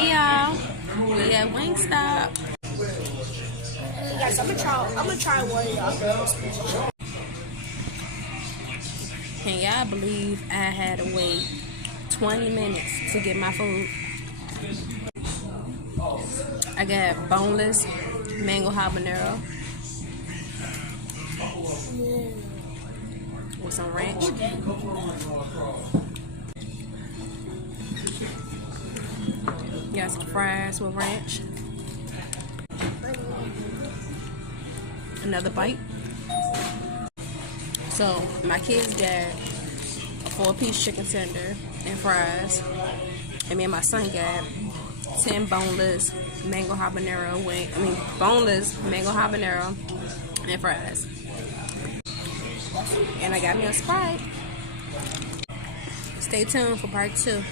Hey y'all, we at Wingstop. Guys, I'm gonna try one of y'all. Can y'all believe I had to wait 20 minutes to get my food? I got boneless mango habanero with some ranch. Got some fries with ranch. Another bite. So my kids got a 4-piece chicken tender and fries, and me and my son got 10 boneless mango habanero boneless mango habanero and fries. And I got me a Sprite. Stay tuned for part 2.